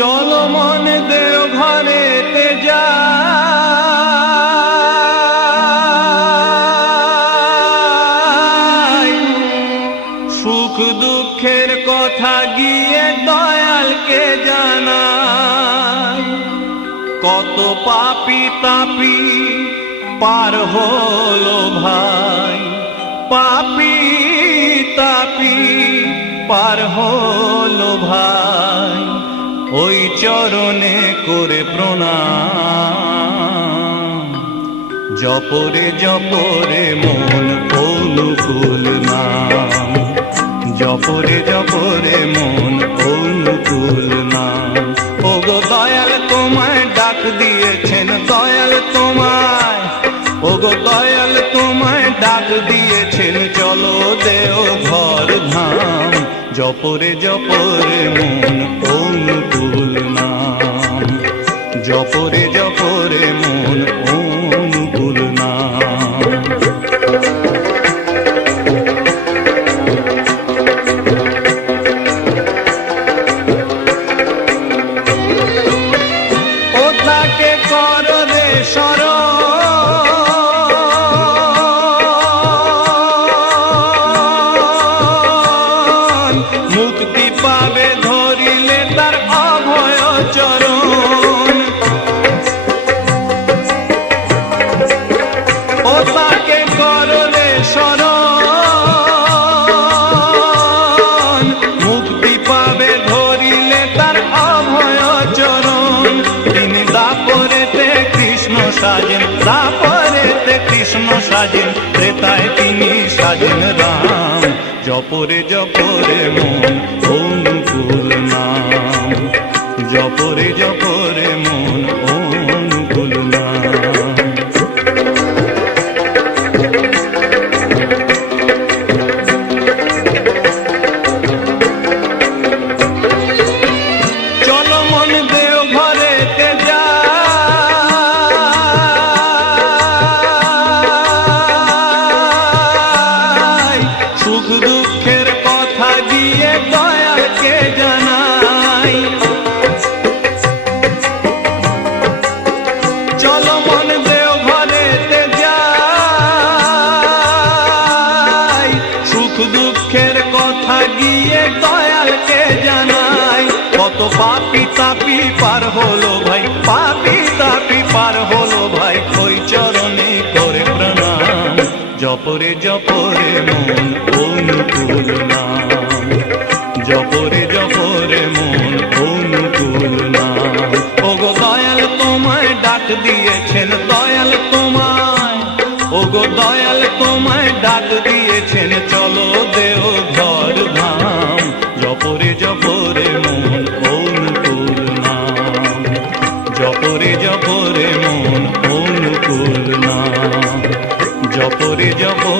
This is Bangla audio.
চলো মন দেও ঘরেতে যাই, সুখ দুঃখের কথা গিয়ে দয়ালকে জানাই। কত পাপী তাপী পার হলো ভাই, পাপী তাপী পার হলো ভাই, ওই চরণে করে প্রণাম। জপরে জপরে মন অনুকূল নাম, জপরে জপরে মন অনুকূল নাম। ওগো দয়াল তোমায় ডাক দিয়েছেন, দয়াল তোমায়, ওগো দয়াল তোমায় ডাক দিয়েছেন, চলো দেও ঘর ধাম। জপরে জপরে মন অনুকূল নাম, জপরে জপরে মন অনুকূল নাম। ও তাকে কর রে শরণ, মুক্তি পাবে ধরিলে তার অভয় চরণ। ও তাকে কর রে শরণ, মুক্তি পাবে ধরিলে তার অভয় চরণ। তিনি দাপরেতে কৃষ্ণ সাজেন, দাপরেতে কৃষ্ণ সাজেন, ত্রেতায় তিনি সাজেন রাম। জপরে জপরে মন অনুকূল নাম, জপরে জপরে মন অনুকূল নাম। চলো মন দেও ঘরেতে যাই, সুখ দুঃখের কথা গিয়ে দয়ালকে জানাই। চলো মন দেও ঘরেতে যাই, সুখ দুঃখের কথা গিয়ে দয়ালকে জানাই। কত পাপী তাপী পার হলো ভাই, পাপী তাপী পার হলো ভাই, ওই চরণে করে প্রণাম। জপরে জপরে মন অনুকূল নাম, জপরে জপরে মন অনুকূল নাম। ওগো দয়াল তোমায় ডাক দিয়েছেন, দয়াল তোমায়, ওগো দয়াল তোমায় ডাক দিয়েছেন, চলো দেও ঘর ধাম। জপরে জপরে মন অনুকূল নাম, জপরে জপরে মন অনুকূল নাম, জপরে জপরে